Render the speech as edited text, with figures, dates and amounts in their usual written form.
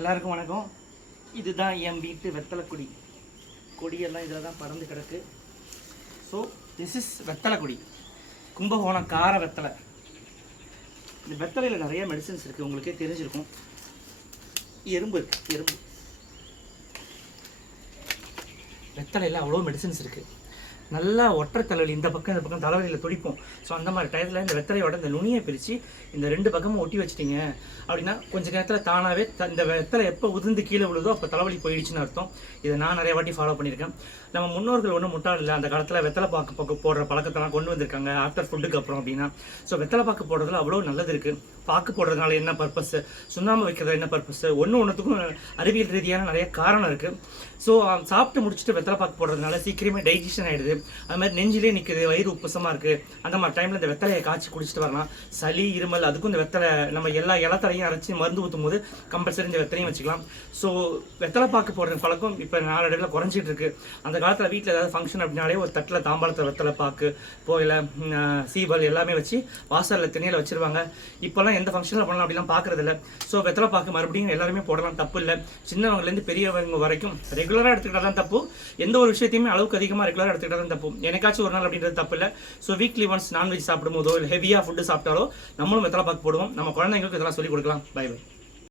எல்லாருக்கும் வணக்கம். இதுதான் என் வீட்டு வெத்தலை கொடி. கொடியெல்லாம் இதில் தான் பறந்து கிடக்கு. ஸோ திஸ் இஸ் வெத்தலை கொடி, கும்பகோணம் கார வெத்தலை. இந்த வெத்தலையில் நிறைய மெடிசன்ஸ் இருக்குது, உங்களுக்கே தெரிஞ்சிருக்கும். எறும்பு இருக்குது, எறும்பு. வெத்தலையில் அவ்வளோ மெடிசன்ஸ் இருக்குது. நல்லா ஒற்றை தலைவலி, இந்த பக்கம் தலைவலியில் துடிப்போம். ஸோ அந்த மாதிரி டயத்தில் இந்த வெத்தலையோட இந்த நுனியை பிரித்து இந்த ரெண்டு பக்கமும் ஒட்டி வச்சிட்டிங்க அப்படின்னா கொஞ்சம் நேரத்தில் தானாகவே இந்த வெத்தலை எப்போ உதிர்ந்து கீழே விழுதோ அப்போ தலைவலி போயிடுச்சுன்னு அர்த்தம். இதை நான் நிறைய வாட்டி ஃபாலோ பண்ணியிருக்கேன். நம்ம முன்னோர்கள் ஒன்றும் முட்டாள் இல்லை, அந்த காலத்தில் வெத்தலை பாக்கு போடுற பழக்கத்தெல்லாம் கொண்டு வந்திருக்காங்க ஆஃப்டர் ஃபுட்டுக்கு அப்புறம் அப்படின்னா. ஸோ வெத்தலை பாக்கு போடுறதுல அவ்வளோ நல்லது இருக்குது. பாக்கு போடுறதுனால என்ன பர்பஸ், சுண்ணாம்பு வைக்கிறது என்ன பர்பஸ், ஒன்றுத்துக்கும் அறிவியல் ரீதியான நிறைய காரணம் இருக்குது. ஸோ சாப்பிட்டு முடிச்சுட்டு வெத்தலை பாக்கு போடுறதுனால சீக்கிரமே டைஜஷன் ஆகிடுது. அது மாதிரி நெஞ்சிலே நிற்குது, வயிறு உப்புசமாக இருக்குது. அந்த மாதிரி டைமில் இந்த வெத்தலையை காய்ச்சி குடிச்சிட்டு வரலாம். சளி இருமல் அதுக்கும் இந்த வெத்தலை நம்ம எல்லா இலத்தலையும் அரைச்சி மருந்து ஊற்றும் போது கம்பல்சரி இந்த வெத்தலையும் வச்சுக்கலாம். ஸோ வெத்தலை பாக்கு போடுற பழக்கம் இப்போ நாளடைவில் குறைஞ்சிட்டு இருக்கு. அந்த காலத்தில் வீட்டில் ஏதாவது ஃபங்க்ஷன் அப்படின்னாலே ஒரு தட்டில் தாம்பாளத்தில் வெத்தலை பாக்கு போயில சீவல் எல்லாமே வச்சு வாசலில் திணையில் வச்சிருவாங்க. இப்போல்லாம் எந்த ஃபங்க்ஷனில் பண்ணலாம் அப்படிலாம் பார்க்குறதில்ல. ஸோ வெத்தலை பாக்கு மறுபடியும் எல்லாருமே போடலாம், தப்பு இல்லை. சின்னவங்கலேருந்து பெரியவங்க வரைக்கும் ரெகுலராக எடுத்துக்கிட்டா தான் தப்பு. எந்த ஒரு விஷயத்தையுமே அளவுக்கு அதிகமாக ரெகுலராக எடுத்துக்கிட்டா தான் தப்பு. எனக்காச்சும் ஒரு நாள் அப்படின்றது தப்பு இல்லை. ஸோ வீக்லி ஒன்ஸ் நான்வெஜ் சாப்பிடும் போதோ இல்லை ஹெவியாக ஃபுட்டு சாப்பிட்டாலோ நம்மளும் வெத்தலை பாக்கு போடுவோம். நம்ம குழந்தைங்களுக்கு இதெல்லாம் சொல்லிக் கொடுக்கலாம். Bye by.